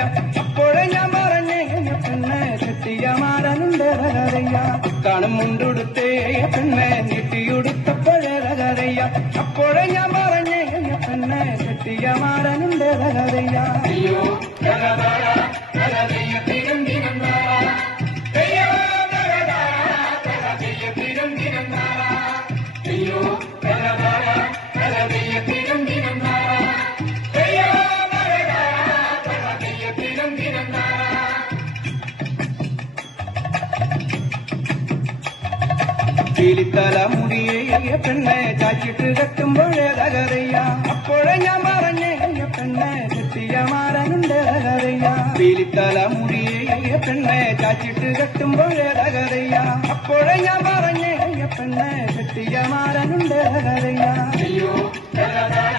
തകരയ്യ അപ്പോഴേ ഞാൻ പറഞ്ഞേ പെണ്ണെ കെട്ടിയ മാരനുണ്ട് തകരയ്യ കാണും മുണ്ടുടുത്തേ പെണ്ണെ നെറ്റിയുടുത്തപ്പോഴേ തകരയ്യ അപ്പോഴേ ഞാൻ പറഞ്ഞേ പെണ്ണെ കെട്ടിയ മാരനുണ്ട് തകരയ്യ അയ്യോ പീലിത്തല മുടിയെ പെണ്ണെ ചാച്ചിട്ട് കെട്ടുമ്പോഴേ തകരയ്യ അപ്പോഴേ ഞാൻ പറഞ്ഞേ പെണ്ണെ കെട്ടിയ മാരനുണ്ട് തകരയ്യ പീലിത്തല മുടിയെ പെണ്ണെ ചാച്ചിട്ട് കെട്ടുമ്പോഴേ തകരയ്യ അപ്പോഴേ ഞാൻ പറഞ്ഞേ പെണ്ണെ കെട്ടിയ മാരനുണ്ട് തകരയ്യ